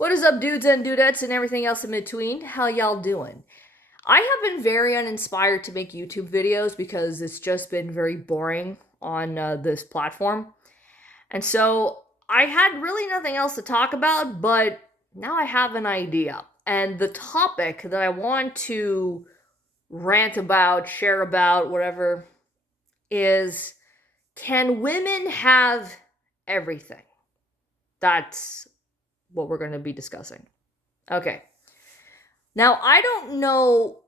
What is up, dudes and dudettes and everything else in between? How y'all doing? I have been very uninspired to make YouTube videos because it's just been very boring on this platform. And so I had really nothing else to talk about, but now I have an idea. And the topic that I want to rant about, share about, whatever, is can women have everything? That's what we're going to be discussing. Okay. Now, I don't know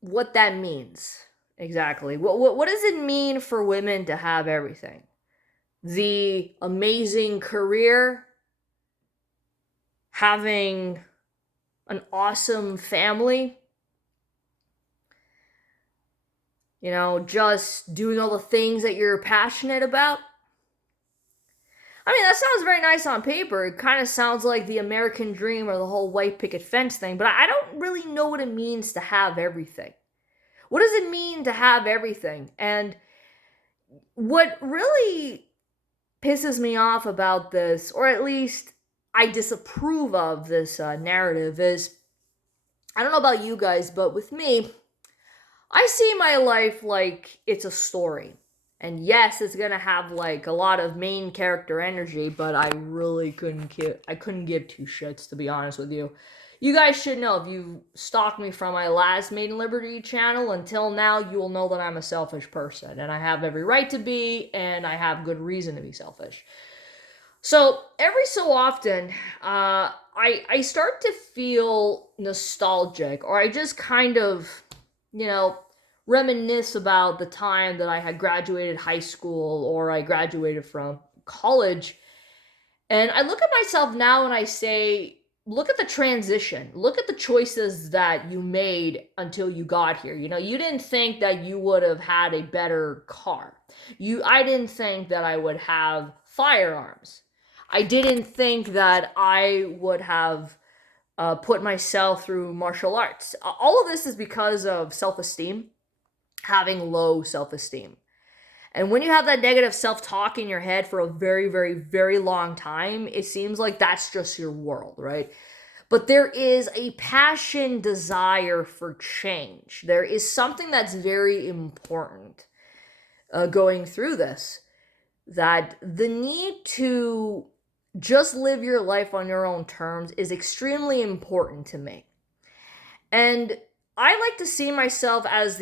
what that means exactly. What does it mean for women to have everything? The amazing career, having an awesome family, just doing all the things that you're passionate about. I mean, that sounds very nice on paper. It kind of sounds like the American dream or the whole white picket fence thing, but I don't really know what it means to have everything. What does it mean to have everything? And what really pisses me off about this, or at least I disapprove of this narrative, is I don't know about you guys, but with me, I see my life like it's a story. And yes, it's gonna have like a lot of main character energy, but I couldn't give two shits, to be honest with you. You guys should know, if you stalked me from my last Maiden Liberty channel until now, you will know that I'm a selfish person, and I have every right to be, and I have good reason to be selfish. So every so often, I start to feel nostalgic, or I just kind of, you know, reminisce about the time that I had graduated high school or I graduated from college. And I look at myself now and I say, look at the transition. Look at the choices that you made until you got here. You didn't think that you would have had a better car. I didn't think that I would have firearms. I didn't think that I would have put myself through martial arts. All of this is because of self esteem, having low self esteem. And when you have that negative self talk in your head for a very, very, very long time, it seems like that's just your world, right? But there is a passion, desire for change. There is something that's very important going through this, that the need to just live your life on your own terms is extremely important to me. And I like to see myself as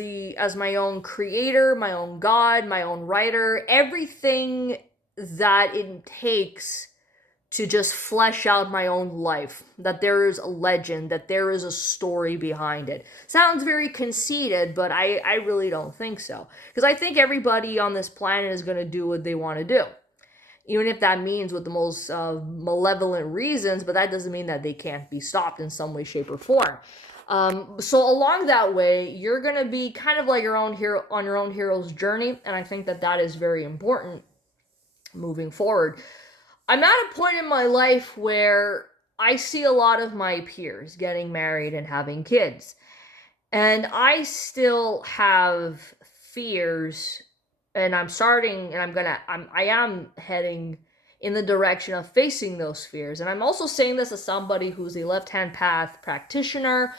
my own creator, my own god, my own writer, everything that it takes to just flesh out my own life, that there is a legend, that there is a story behind it. Sounds very conceited, but I really don't think so. Because I think everybody on this planet is going to do what they want to do. Even if that means with the most malevolent reasons, but that doesn't mean that they can't be stopped in some way, shape, or form. So along that way, you're gonna be kind of like your own hero on your own hero's journey, and I think that that is very important moving forward. I'm at a point in my life where I see a lot of my peers getting married and having kids, and I still have fears, and I am heading in the direction of facing those fears. And I'm also saying this as somebody who's a left-hand path practitioner,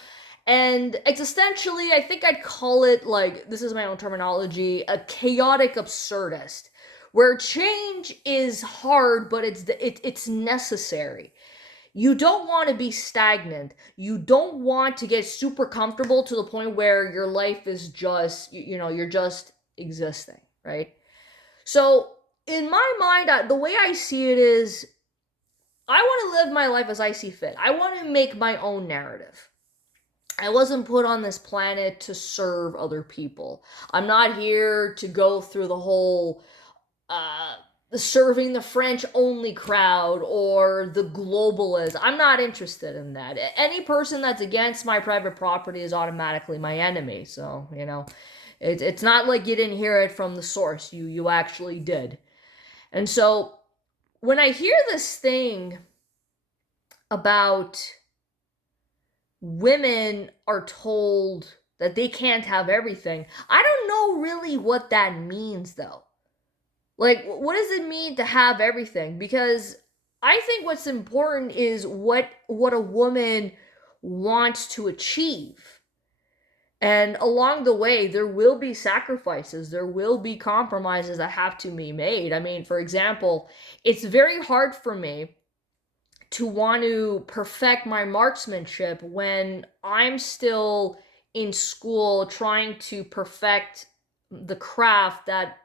and existentially, I think I'd call it, like, this is my own terminology, a chaotic absurdist, where change is hard, but it's necessary. You don't want to be stagnant. You don't want to get super comfortable to the point where your life is just, you're just existing, right? So, in my mind, the way I see it is I want to live my life as I see fit. I want to make my own narrative. I wasn't put on this planet to serve other people. I'm not here to go through the whole uh, serving the French only crowd or the globalists. I'm not interested in that. Any person that's against my private property is automatically my enemy. So, it's not like you didn't hear it from the source. You actually did. And so when I hear this thing about women are told that they can't have everything, I don't know really what that means though. Like, what does it mean to have everything? Because I think what's important is what a woman wants to achieve. And along the way, there will be sacrifices, there will be compromises that have to be made. I mean, for example, it's very hard for me to want to perfect my marksmanship when I'm still in school trying to perfect the craft that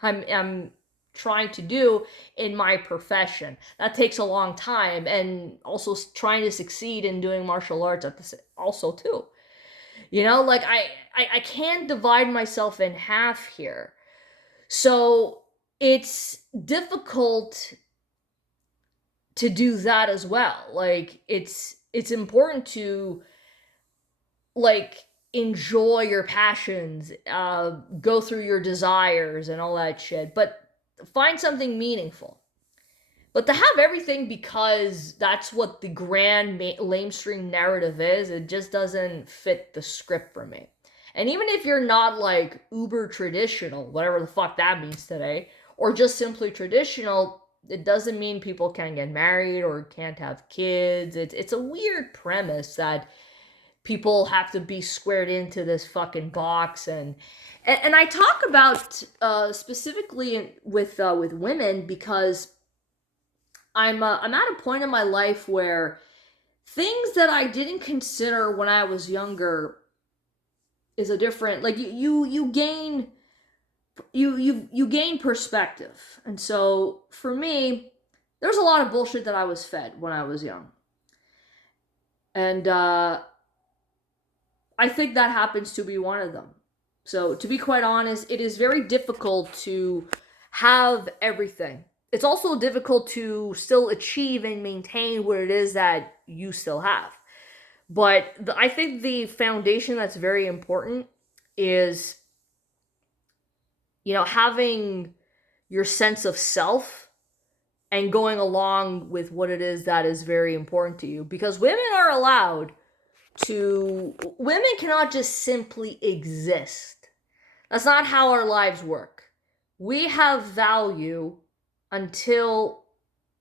I'm trying to do in my profession. That takes a long time, and also trying to succeed in doing martial arts at this also too. Like I can't divide myself in half here. So it's difficult to do that as well. Like it's important to like enjoy your passions, go through your desires and all that shit, but find something meaningful. But to have everything because that's what the grand lamestream narrative is, it just doesn't fit the script for me. And even if you're not like uber traditional, whatever the fuck that means today, or just simply traditional, it doesn't mean people can't get married or can't have kids. It's a weird premise that people have to be squared into this fucking box. And I talk about specifically with women because I'm at a point in my life where things that I didn't consider when I was younger is a different, like you gain perspective. And so for me, there's a lot of bullshit that I was fed when I was young. And I think that happens to be one of them. So to be quite honest, it is very difficult to have everything. It's also difficult to still achieve and maintain what it is that you still have. But I think the foundation that's very important is, having your sense of self and going along with what it is that is very important to you. Because women cannot just simply exist. That's not how our lives work. We have value until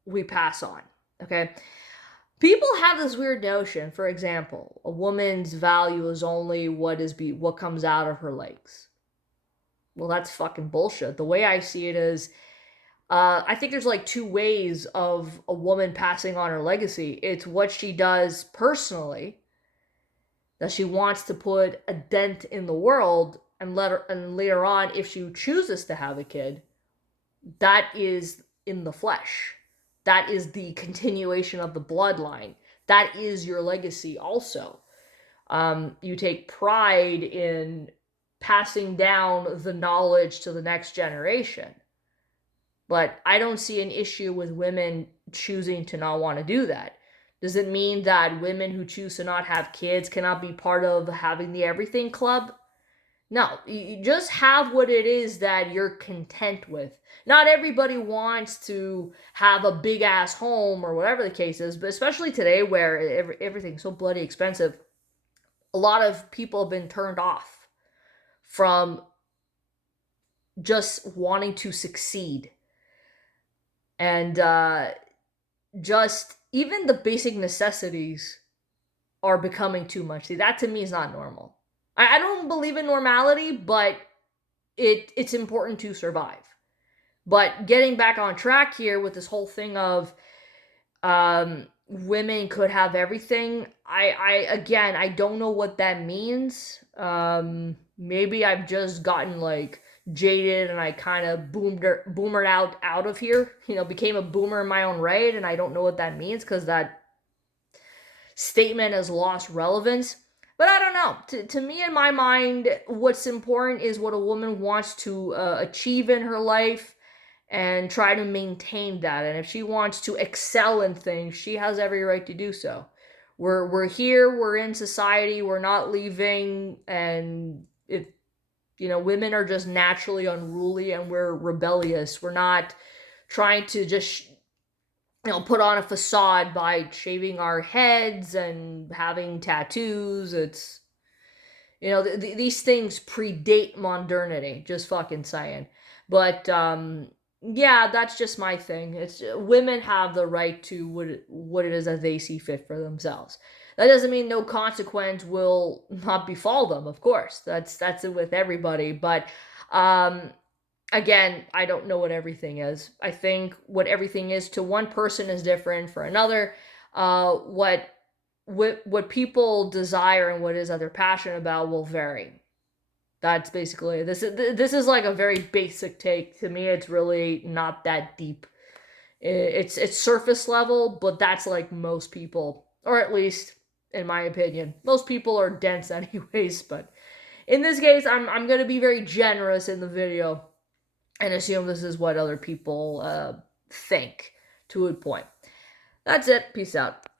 we pass on. Okay? People have this weird notion, for example, a woman's value is only what comes out of her legs. Well, that's fucking bullshit. The way I see it is, I think there's like two ways of a woman passing on her legacy. It's what she does personally, that she wants to put a dent in the world, and later on, if she chooses to have a kid, that is in the flesh. That is the continuation of the bloodline. That is your legacy also. You take pride in passing down the knowledge to the next generation. But I don't see an issue with women choosing to not want to do that. Does it mean that women who choose to not have kids cannot be part of having the everything club? No, you just have what it is that you're content with. Not everybody wants to have a big ass home or whatever the case is, but especially today where everything's so bloody expensive, a lot of people have been turned off from just wanting to succeed. And just even the basic necessities are becoming too much. See, that to me is not normal. I don't believe in normality, but it's important to survive. But getting back on track here with this whole thing of women could have everything, I don't know what that means. Maybe I've just gotten like jaded and I kind of boomered out of here. Became a boomer in my own right, and I don't know what that means because that statement has lost relevance. But I don't know. To me, in my mind, what's important is what a woman wants to achieve in her life and try to maintain that. And if she wants to excel in things, she has every right to do so. We're here, we're in society, we're not leaving, and if women are just naturally unruly and we're rebellious. We're not trying to just put on a facade by shaving our heads and having tattoos. It's these things predate modernity, just fucking saying. But yeah, that's just my thing. It's women have the right to what it is that they see fit for themselves. That doesn't mean no consequence will not befall them. Of course, that's it with everybody. But um, again, I don't know what everything is. I think what everything is to one person is different for another. What people desire and what is that they're passionate about will vary. That's basically this is like a very basic take. To me, it's really not that deep. It's surface level, but that's like most people, or at least in my opinion, most people are dense anyways. But in this case, I'm gonna be very generous in the video and assume this is what other people think to a point. That's it. Peace out.